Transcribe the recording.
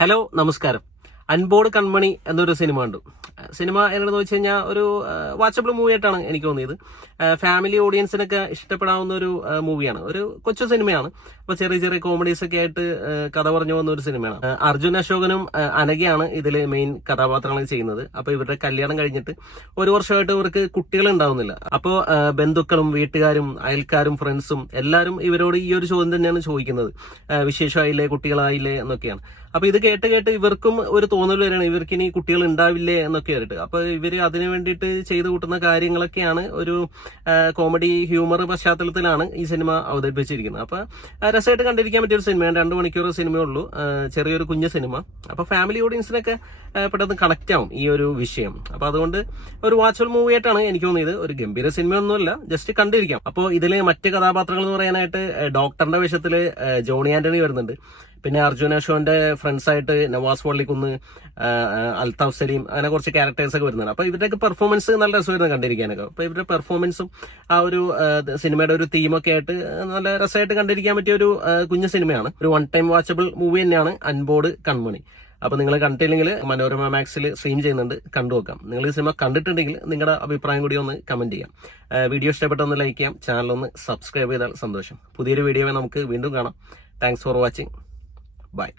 Hello നമസ്കാരം. അൻപോട് കൺമണി എന്നൊരു cinema ഉണ്ട്. സിനിമ എന്താണെന്ന് വെച്ച് കഴിഞ്ഞാൽ ഒരു വാച്ചബിൾ മൂവി ആയിട്ടാണ് എനിക്ക് തോന്നിയത്. ഫാമിലി ഓഡിയൻസിനൊക്കെ ഇഷ്ടപ്പെടാവുന്ന ഒരു മൂവിയാണ്. ഒരു കൊച്ചു സിനിമയാണ്. അപ്പൊ ചെറിയ ചെറിയ കോമഡീസ് ഒക്കെ ആയിട്ട് കഥ പറഞ്ഞു പോകുന്ന ഒരു സിനിമയാണ്. അർജുൻ അശോകനും അനഘയാണ് ഇതിൽ മെയിൻ കഥാപാത്രങ്ങൾ ചെയ്യുന്നത്. അപ്പൊ ഇവരുടെ കല്യാണം കഴിഞ്ഞിട്ട് ഒരു വർഷമായിട്ട് ഇവർക്ക് കുട്ടികൾ ഉണ്ടാവുന്നില്ല. അപ്പോൾ ബന്ധുക്കളും വീട്ടുകാരും അയൽക്കാരും ഫ്രണ്ട്സും എല്ലാവരും ഇവരോട് ഈ ഒരു ചോദ്യം തന്നെയാണ് ചോദിക്കുന്നത്. വിശേഷമായില്ലേ, കുട്ടികളായില്ലേ എന്നൊക്കെയാണ്. അപ്പൊ ഇത് കേട്ട് കേട്ട് ഇവർക്കും ഒരു തോന്നൽ വരെയാണ് ഇവർക്ക് ഇനി കുട്ടികൾ ഉണ്ടാവില്ലേ എന്നൊക്കെ ആയിട്ട്. അപ്പൊ ഇവര് അതിനു വേണ്ടിയിട്ട് ചെയ്തു കൂട്ടുന്ന കാര്യങ്ങളൊക്കെയാണ് ഒരു കോമഡി ഹ്യൂമർ പശ്ചാത്തലത്തിലാണ് ഈ സിനിമ അവതരിപ്പിച്ചിരിക്കുന്നത്. അപ്പൊ രസമായിട്ട് കണ്ടിരിക്കാൻ പറ്റിയ ഒരു സിനിമയാണ്. 2 മണിക്കൂർ സിനിമയേ ഉള്ളൂ. ചെറിയൊരു കുഞ്ഞു സിനിമ. അപ്പൊ ഫാമിലി ഓഡിയൻസിനൊക്കെ പെട്ടെന്ന് കണക്ട് ആവും ഈ ഒരു വിഷയം. അപ്പൊ അതുകൊണ്ട് ഒരു വാച്ചബിൾ മൂവി ആയിട്ടാണ് എനിക്ക് തോന്നിയത്. ഒരു ഗംഭീര സിനിമയൊന്നുമല്ല, ജസ്റ്റ് കണ്ടിരിക്കാം. അപ്പോൾ ഇതില് മറ്റ് കഥാപാത്രങ്ങൾ എന്ന് പറയാനായിട്ട് ഡോക്ടറിന്റെ വേഷത്തില് ജോണി ആന്റണി വരുന്നുണ്ട്. പിന്നെ അർജുൻ അശോകന്റെ ഫ്രണ്ട്സ് ആയിട്ട് നവാസ് വള്ളിക്കുന്ന്, അൽതാഫ് സലീം, അങ്ങനെ കുറച്ച് ക്യാരക്ടേഴ്സ് ഒക്കെ വരുന്നുണ്ട്. അപ്പൊ ഇവരുടെയൊക്കെ പെർഫോമൻസ് നല്ല രസമായിരുന്നു കണ്ടിരിക്കാനൊക്കെ. അപ്പൊ ഇവരുടെ പെർഫോമൻസും ആ ഒരു സിനിമയുടെ ഒരു തീമൊക്കെ ആയിട്ട് നല്ല രസമായിട്ട് കണ്ടിരിക്കാൻ പറ്റിയ ഒരു കുഞ്ഞു സിനിമയാണ്. ഒരു 1 ടൈം വാച്ചബിൾ മൂവി തന്നെയാണ് അൻപോട് കൺമണി. അപ്പൊ നിങ്ങൾ കണ്ടിട്ടില്ലെങ്കിൽ മനോരമ മാക്സിൽ സ്ട്രീം ചെയ്യുന്നുണ്ട്, കണ്ടുനോക്കാം. നിങ്ങൾ ഈ സിനിമ കണ്ടിട്ടുണ്ടെങ്കിൽ നിങ്ങളുടെ അഭിപ്രായം കൂടി ഒന്ന് കമന്റ് ചെയ്യാം. വീഡിയോ ഇഷ്ടപ്പെട്ട ഒന്ന് ലൈക്ക് ചെയ്യാം, ചാനൽ ഒന്ന് സബ്സ്ക്രൈബ് ചെയ്താൽ സന്തോഷം. പുതിയൊരു വീഡിയോ നമുക്ക് വീണ്ടും കാണാം. Thanks for watching. Bye.